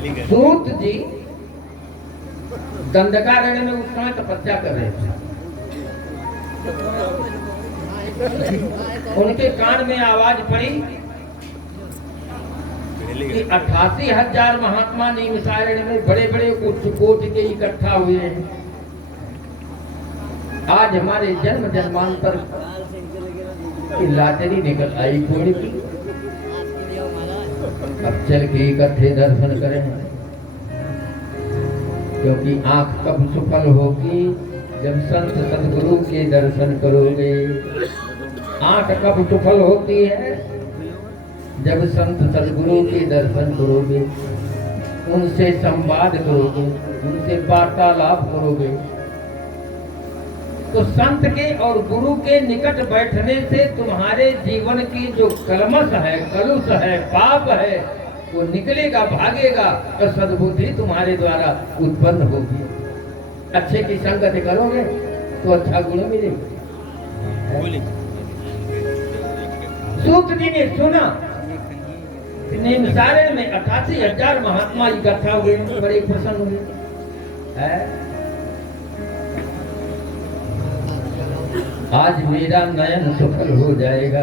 सूत जी दंडकारण्य में उस समय तपस्या कर रहे थे। उनके कान में आवाज पड़ी कि 88,000 महात्मा नीमसारण्य में बड़े बड़े उच्च कोटि के इकट्ठा हुए हैं। आज हमारे जन्म जन्मांतर की लाचारी निकल आई थोड़ी की। अब चल के इकट्ठे दर्शन करें, क्योंकि आंख कब सफल होगी? जब संत सदगुरु के दर्शन करोगे। आंख कब सफल होती है? जब संत सदगुरु के दर्शन करोगे, उनसे संवाद करोगे, उनसे वार्तालाप करोगे। तो संत के और गुरु के निकट बैठने से तुम्हारे जीवन की जो कलमश है, कलुष है, पाप है, वो निकलेगा, भागेगा और सद्बुद्धि तुम्हारे द्वारा उत्पन्न होगी। अच्छे की संगत करोगे तो अच्छा गुण मिलेगा। सूत जी ने सुना नीमसारण्य में 88,000 महात्मा इकट्ठा हुए, बड़े प्रसन्न हुए। आज मेरा नयन सफल हो जाएगा।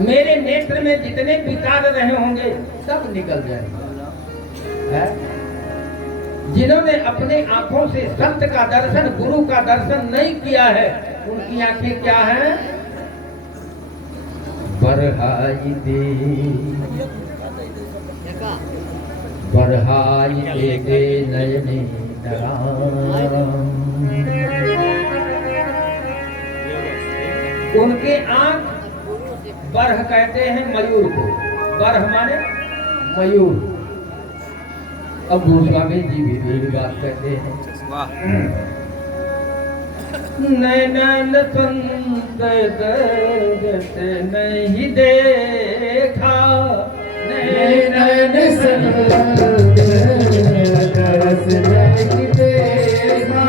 मेरे नेत्र में जितने विकार रहे होंगे सब निकल जाएंगे। जिन्होंने अपने आंखों से संत का दर्शन, गुरु का दर्शन नहीं किया है, उनकी आंखें क्या हैं? बरहाई दे, बरहाई दे नयने नराम। उनके आंख, बरह कहते हैं मयूर को, बरह माने मयूर। अब गोस्वामी जी भी मेरी बात कहते हैं। नैनन संत दर्श नहीं देखा, नैनन संत दर्श नहीं देखा।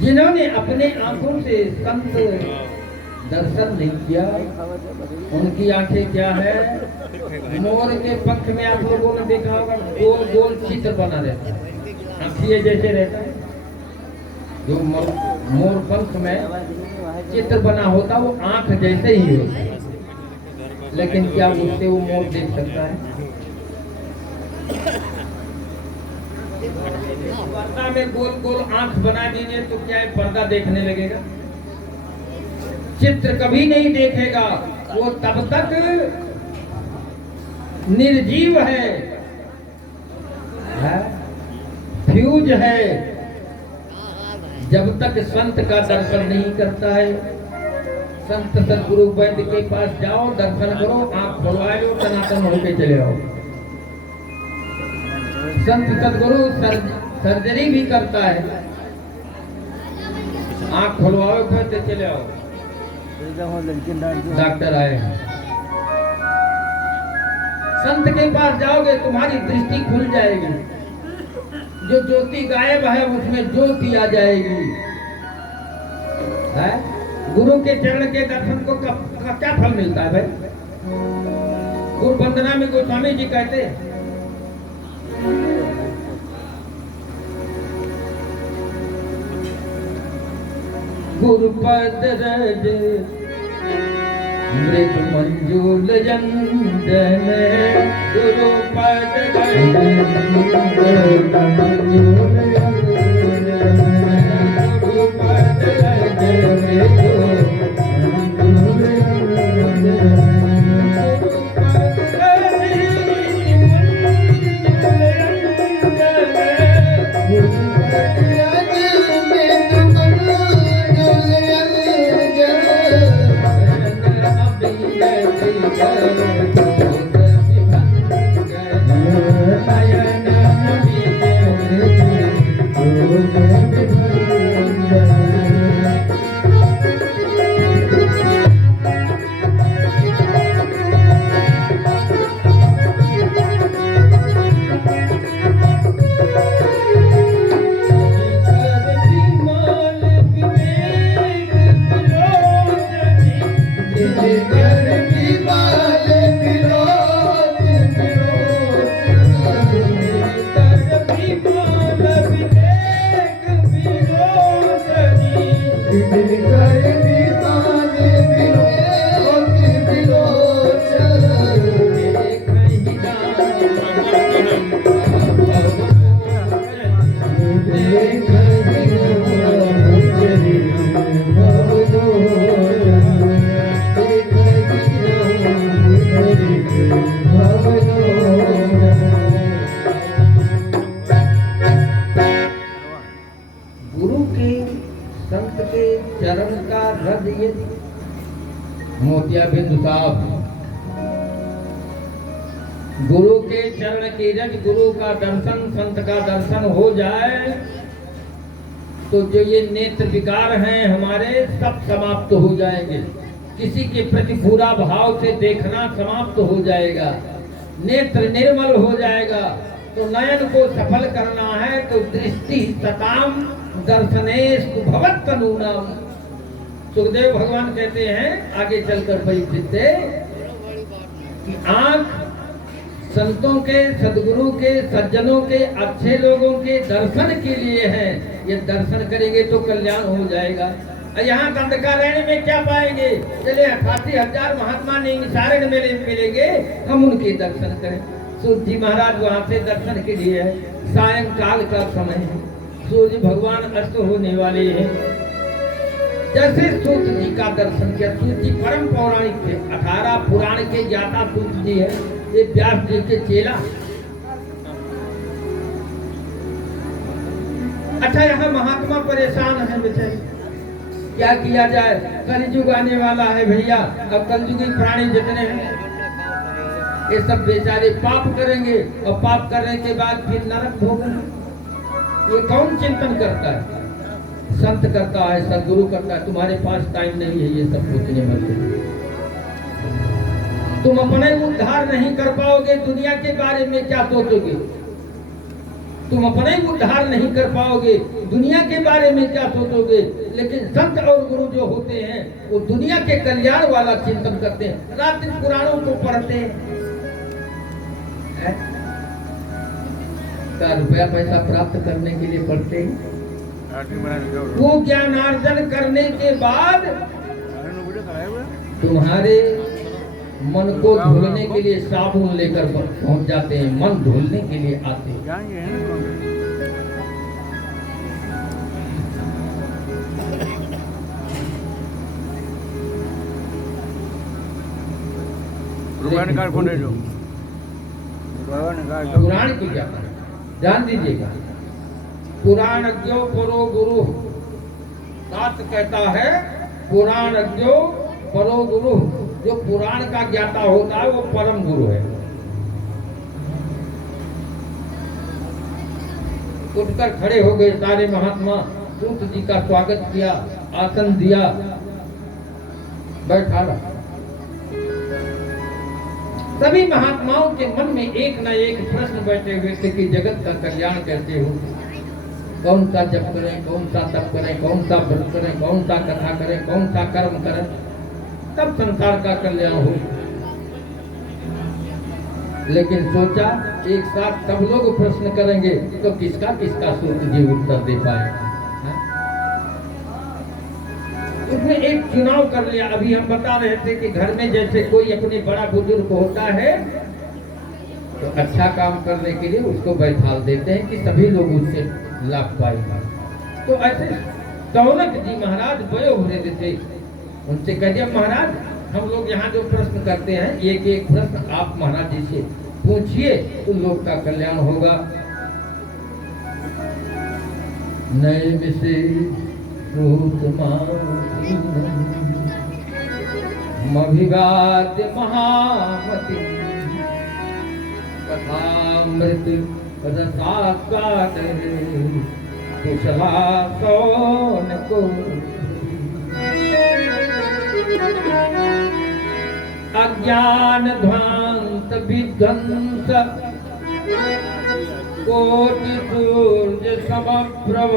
जिन्होंने अपने आंखों से संत दर्शन नहीं किया, उनकी आंखें क्या है? मोर के पंख में आप लोगों ने देखा होगा, गोल गोल चित्र बना रहता है, आंखिए जैसे रहता है। जो मोर पंख में चित्र बना होता वो आंख जैसे ही होता है, लेकिन क्या उससे वो मोर देख सकता है? पर्दा में गोल गोल आंख बना देंगे तो क्या है, पर्दा देखने लगेगा? चित्र कभी नहीं देखेगा, वो तब तक निर्जीव है, फ्यूज है, जब तक संत का दर्शन नहीं करता है। संत सदगुरु वैद्य के पास जाओ, दर्शन करो, आंख खुलवा लो, सनातन होके चले आओ। संत सदगुरु सर्जरी भी करता है, आंख खुलवाओ फिर चले आओ। डॉक्टर आए हैं, संत के पास जाओगे तुम्हारी दृष्टि खुल जाएगी, जो ज्योति गायब है उसमें ज्योति आ जाएगी। है? गुरु के चरण के दर्शन को क्या फल मिलता है भाई? गुरु वंदना में गोस्वामी जी कहते हैं, गुरुपद रज मृत मंजूल जंदन, गुरुपद रज मृत मंजूल गुरुपद रज मृत मंजूल गुरु के संत के चरण का रद ये मोतियाबिंद साहब, गुरु के चरण की रज, गुरु का दर्शन, संत का दर्शन हो जाए तो जो ये नेत्र विकार हैं हमारे सब समाप्त हो जाएंगे। किसी के प्रति बुरा भाव से देखना समाप्त हो जाएगा, नेत्र निर्मल हो जाएगा। तो नयन को सफल करना है तो दृष्टि सताम दर्शनेस्तु भवत्तनूनाम। सुखदेव भगवान कहते हैं आगे चलकर परीक्षित से कि आंख संतों के, सदगुरु के, सज्जनों के, अच्छे लोगों के दर्शन के लिए है। ये दर्शन करेंगे तो कल्याण हो जाएगा। यहाँ दंडकारण्य में क्या पाएंगे? चले 88,000 महात्मा नैमिषारण्य में मिलेंगे, हम उनके दर्शन करें। सूत जी महाराज वहाँ से दर्शन के लिए है। सायंकाल का समय है, सूर्य भगवान अस्त होने वाले हैं। जैसे सूत जी का दर्शन किया, सूत जी परम पौराणिक थे, 18 पुराण के ज्ञाता सूत जी है, ये व्यास जी के चेला। अच्छा, यहाँ महात्मा परेशान है बेचारे, क्या किया जाए? कलयुग आने वाला है भैया। अब कलयुगी प्राणी जितने हैं ये सब बेचारे पाप करेंगे और पाप करने के बाद फिर नरक भोगेंगे। ये कौन चिंतन करता है? संत करता है, सदगुरु करता है। तुम्हारे पास टाइम नहीं है ये सब सोचने में। तुम अपने उद्धार नहीं कर पाओगे, दुनिया के बारे में क्या सोचोगे? तुम अपने उद्धार नहीं कर पाओगे, दुनिया के बारे में क्या सोचोगे? लेकिन संत और गुरु जो होते हैं वो दुनिया के कल्याण वाला चिंतन करते हैं, रात दिन पुराणों को पढ़ते हैं। क्या रुपया पैसा प्राप्त करने के लिए पढ़ते हैं? वो ज्ञानार्जन करने के बाद तुम्हारे मन को धुलने के लिए साबुन लेकर पहुंच जाते हैं, मन धुलने के लिए आते हैं। पुराण की क्या ध्यान दीजिएगा। पुराणज्ञो परो गुरु, शास्त्र कहता है पुराणज्ञो परो गुरु। जो पुराण का ज्ञाता होता है वो परम गुरु है। उठकर खड़े हो गए सारे महात्मा, सूत जी का स्वागत किया, आसन दिया, बैठा रहा। सभी महात्माओं के मन में एक न एक प्रश्न बैठे हुए थे कि जगत का कल्याण कैसे हो, कौन सा जप करें, कौन सा तप करें, कौन सा व्रत करें, कौन सा कथा करें, कौन सा कर्म करें, तब संसार का कल्याण हो। लेकिन सोचा एक साथ सब लोग प्रश्न करेंगे तो किसका किसका सूत जी उत्तर दे पाए। उसमें एक चुनाव कर लिया। अभी हम बता रहे थे कि घर में जैसे कोई अपने बड़ा बुजुर्ग होता है तो अच्छा काम करने के लिए उसको बैठा देते हैं कि सभी लोग उससे लाभ पाएंगे। तो ऐसे दौलत जी महाराज बड़े हो रहे थे, उनसे कह दिया महाराज हम लोग यहाँ जो प्रश्न करते हैं एक एक प्रश्न आप महाराज जी से पूछिए तो लोग का कल्याण होगा। नए में से मभिवाद्य महामति कथामृत रसास्वादन कुशला सोन को अज्ञान ध्वांत विध्वंस कोटि सूर्य समप्रभ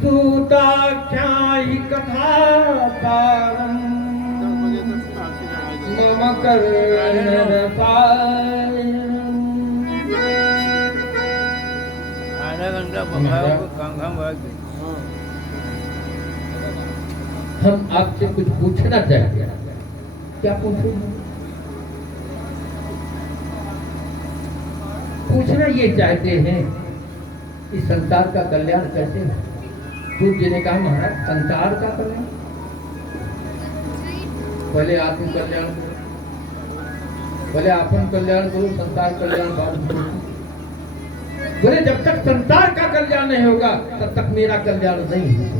सूताख्यायि कथा तारम मम आधा घंटा बंगाल को कांघाम भाग गई। हम आपसे कुछ पूछना चाहते हैं। क्या पूछेंगे? पूछना ये चाहते हैं कि संसार का कल्याण कैसे हो। सूर्य जी ने कहा महाराज संसार का कल्याण पहले आत्म कल्याण करो, पहले आपन कल्याण करो, संसार कल्याण बाद में। बोले जब तक संसार का कल्याण नहीं होगा तब तक मेरा कल्याण नहीं होगा।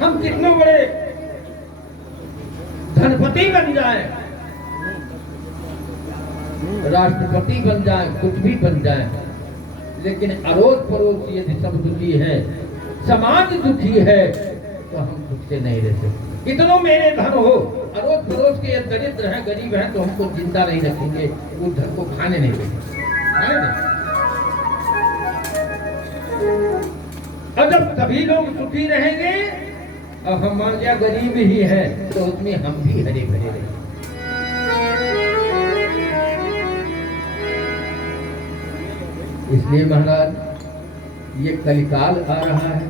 हम कितने बड़े धनपति बन जाए, राष्ट्रपति बन जाए, कुछ भी बन जाए, लेकिन अड़ोस पड़ोस यदि सब दुखी है, समाज दुखी है, तो हम सुख से नहीं रह सकते। कितनों मेरे धन हो, अड़ोस पड़ोस के दरिद्र हैं, गरीब हैं, तो हमको जिंदा नहीं रखेंगे, उस धन को खाने नहीं देंगे। और जब सभी लोग सुखी रहेंगे और हम मान लिया गरीब ही है, तो उसमें हम भी हरे भरे रहेंगे। इसलिए महाराज ये कलिकाल आ रहा है।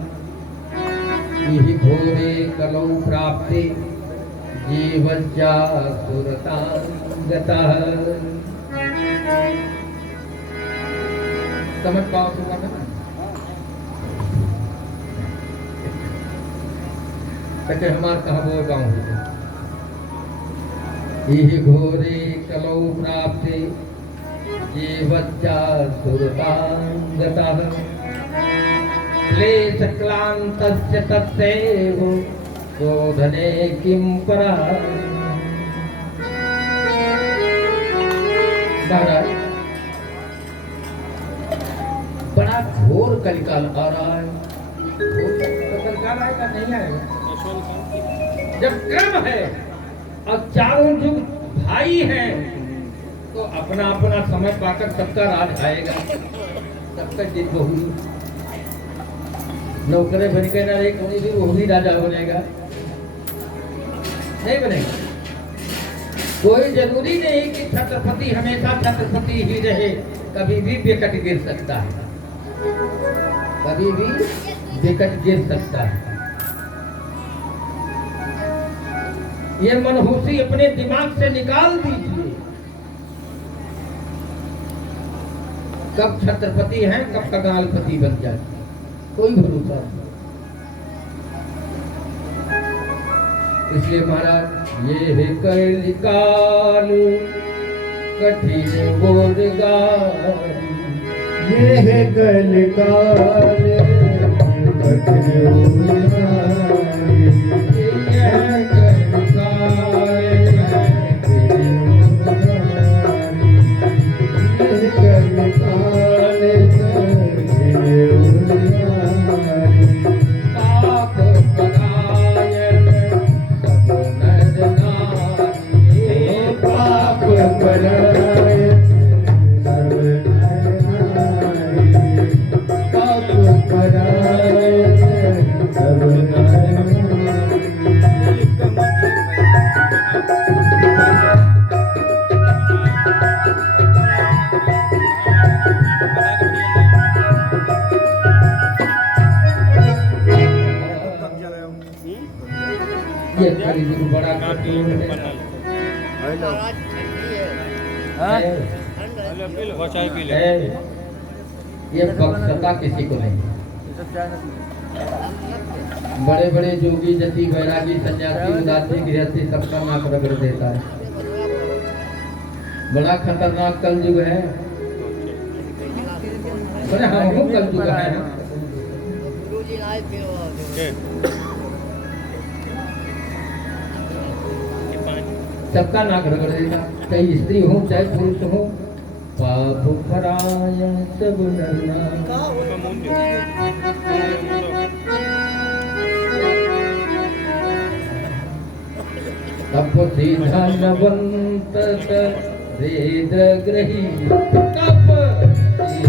यही घोरे कलौ प्राप्ते जीवज्जा सुरतांगतः। समझ पाओ तो ना कहते हमार कहा वो गाँव है। यही घोरे कलौ प्राप्ते जीवज्जा सुरतांगतः। क्लेश क्लांतस्य तत्सेव शोधने किं परः। महाराज बड़ा घोर कलिकाल आ रहा है। कलिकाल आएगा नहीं आएगा? जब क्रम है और चारों युग भाई हैं, तो अपना अपना समय पाकर सबका राज आएगा, सबका जिद बहु नौकरे बन के ना रहे, कोई भी वो भी राजा बनेगा नहीं बनेगा। कोई जरूरी नहीं कि छत्रपति हमेशा छत्रपति ही रहे, कभी भी विकट गिर सकता है, कभी भी विकट गिर सकता है। ये मनहूसी अपने दिमाग से निकाल दीजिए। कब छत्रपति हैं, कब कगालपति बन जाए, कोई भरोसा नहीं। इसलिए महाराज ये है कलिकाल कठिन बोधगार, ये है कलिकाल कठिन बोधगार, ये है कलिकाल पाप परायण सब नर नारी। पाप परायण सब नर नारी, पाप परायण सब नर ये कलयुग बड़ा कठिन है। है। ये बख्शता किसी को नहीं। बड़े बड़े जोगी जति वैरागी सन्यासी उदासी गृहस्थी सबका नाक रगड़ देता है। बड़ा खतरनाक कलयुग है। अरे हम कलयुग है। सबका नाक रगड़ देगा, चाहे स्त्री हो चाहे पुरुष हो। पाप पराय सब नर नारी। तपसी धनवंत वेद ग्रही, तपसी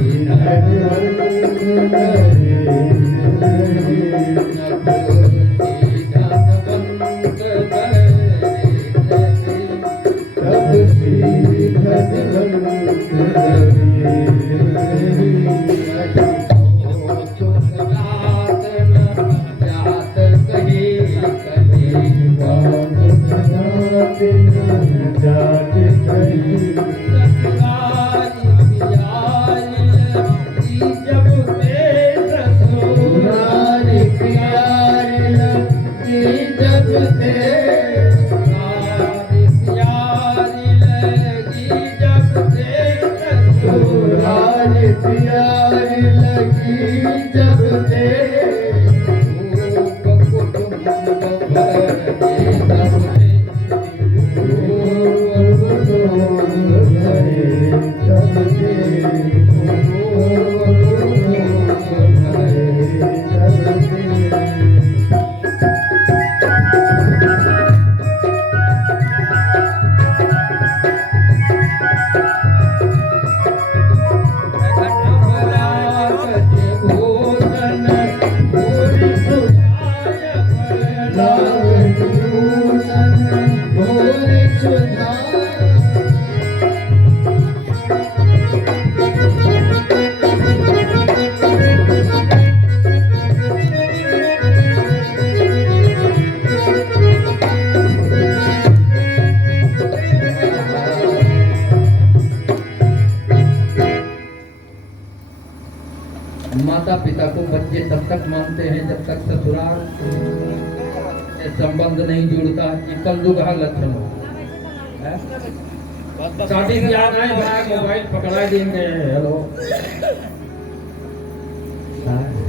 माता पिता को बच्चे तब तक मानते हैं जब तक ससुराल से संबंध नहीं जुड़ता। ये कलयुग का लक्षण है। शादी की याद आए भाई मोबाइल पकड़ा देंगे, हेलो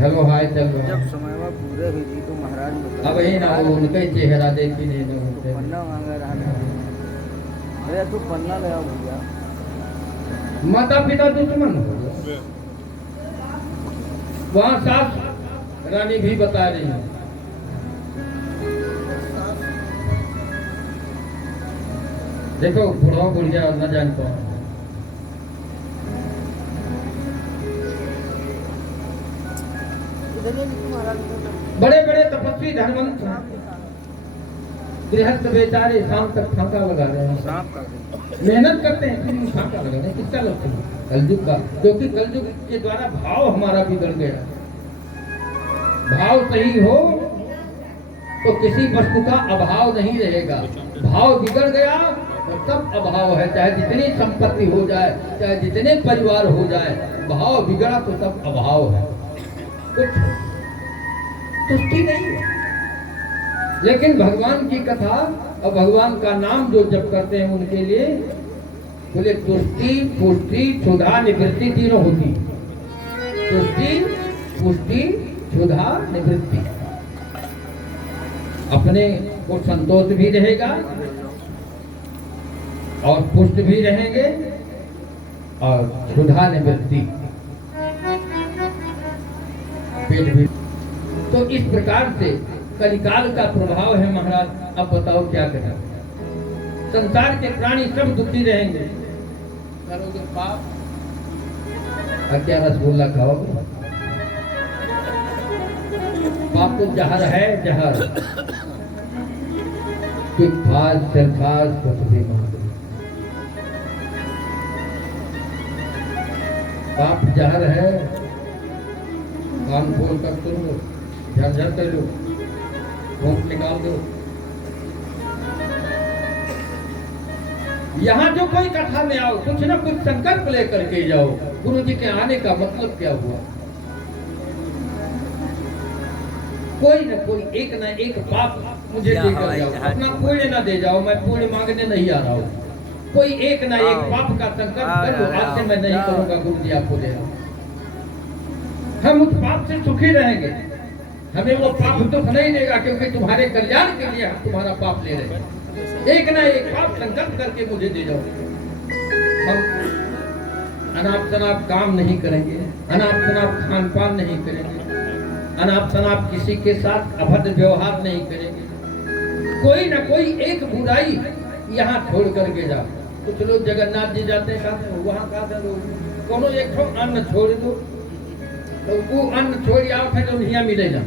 हेलो हाय चल रहा। जब समय पूरे हुई थी तो महाराज अब ही ना वो उनका ही चेहरा देखी नहीं होते। पन्ना मांगा रहा। अरे तू पन्ना ले आओ भैया। माता पिता दुश्मन हो गए। वहाँ सास रानी भी बता रही है, देखो बुढ़ा बुढ़िया न जान पाओ। बड़े बड़े तपस्वी धनवंत गृहस्थ बेचारे शाम तक फांका लगा रहे हैं, मेहनत करते हैं फिर फांका लगा रहे हैं। किसका लक्ष्य है? कलयुग का, क्योंकि कलयुग के द्वारा भाव हमारा बिगड़ गया। भाव सही हो तो किसी वस्तु का अभाव नहीं रहेगा। भाव बिगड़ गया तो तब अभाव है। चाहे जितनी संपत्ति हो जाए, चाहे जितने परिवार हो जाए, भाव बिगड़ा तो तब अभाव है, कुछ तुष्टि नहीं है। लेकिन भगवान की कथा और भगवान का नाम जो जप करते हैं उनके लिए बोले तुष्टि पुष्टि क्षुधा निवृत्ति तीनों होती। तुष्टि पुष्टि क्षुधा निवृत्ति, अपने को संतोष भी रहेगा और पुष्ट भी रहेंगे और क्षुधा निवृत्ति, पेट भी। तो इस प्रकार से कलिकाल का प्रभाव है महाराज। अब बताओ क्या करें? संसार के प्राणी सब दुखी रहेंगे। करोगे पाप और क्या रसगुल्ला खाओगे? पाप तो जहर है, जहर। फास सरफास कुछ भी मांग, पाप जहर है। कान खोल कर सुन लो, झरझर कर लो, भूख निकाल दो। यहाँ जो कोई कथा में आओ, कुछ ना कुछ संकल्प लेकर के जाओ। गुरु जी के आने का मतलब क्या हुआ? कोई न कोई एक न एक पाप मुझे देकर जाओ। अपना पुण्य न दे जाओ, मैं पुण्य मांगने नहीं आ रहा हूँ। कोई एक न एक पाप का संकल्प करो, आज से मैं नहीं करूंगा, गुरु जी आपको दे रहा हूँ। हम उस पाप से सुखी रहेंगे। हमें वो पाप दुख नहीं देगा, क्योंकि तुम्हारे कल्याण के लिए हम तुम्हारा पाप ले रहे हैं। एक ना एक पाप संकल्प करके मुझे दे जाओ। हम अनाप शनाप काम नहीं करेंगे, अनाप शनाप खान पान नहीं करेंगे, अनाप शनाप किसी के साथ अभद्र व्यवहार नहीं करेंगे। कोई ना कोई एक बुराई यहाँ छोड़ करके जाओ। कुछ लोग जगन्नाथ जी जाते हैं, कहते हैं वहाँ का कोनो एक ठो अन्न छोड़ दो, तो वो अन्न छोड़ आओ थे तो नहीं मिलेगा,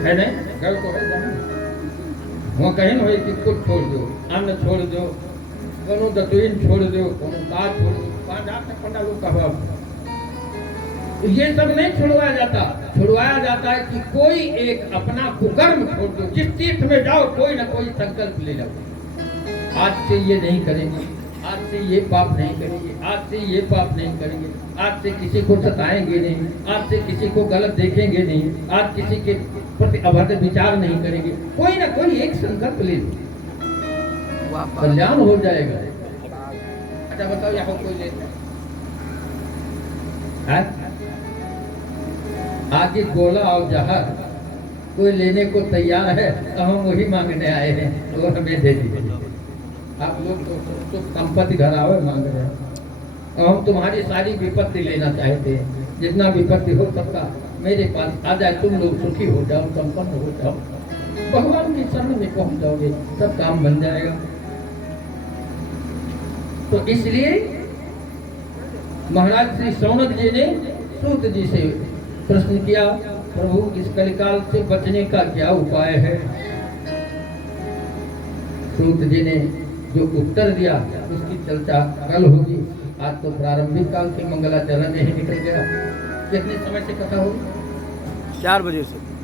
है नहीं घर को है वहाँ कहीं न हो कि कुछ छोड़ दो, अन्न छोड़ दो, कोनो दतुइन छोड़ दो, कोनो बात छोड़ दो, 5 पंडा लोग का ये सब नहीं छुड़वाया जाता। छुड़वाया जाता है कि कोई एक अपना कुकर्म छोड़ दो। जिस तीर्थ में जाओ कोई ना कोई संकल्प ले लो, आज से ये नहीं करेंगे, आज से ये पाप नहीं करेंगे, आज से ये पाप नहीं करेंगे, आज से किसी को सताएंगे नहीं, आज से किसी को गलत देखेंगे नहीं, आज किसी के प्रति अभद्र विचार नहीं करेंगे। कोई ना कोई एक संकल्प ले लो, कल्याण हो जाएगा। अच्छा बताओ यहाँ कोई लेता है? आगे गोला और जहर कोई लेने को तैयार है तो हम वही मांगने आए हैं, वो हमें दे दीजिए। आप लोग तो संपत्ति घर आओ मांग रहे हैं, और हम तुम्हारी सारी विपत्ति लेना चाहते हैं। जितना विपत्ति हो सबका मेरे पास आ जाए, तुम लोग सुखी हो जाओ, संपन्न हो जाओ, भगवान की शरण में पहुंच जाओगे, सब काम बन जाएगा। तो इसलिए महाराज श्री शौनक जी ने सूत जी से प्रश्न किया, प्रभु इस कलिकाल से बचने का क्या उपाय है? सूत जी ने जो उत्तर दिया उसकी चर्चा कल होगी। आज तो प्रारंभिक काल के मंगलाचरण में ही निकल गया। कितने समय से कथा होगी? 4 बजे से।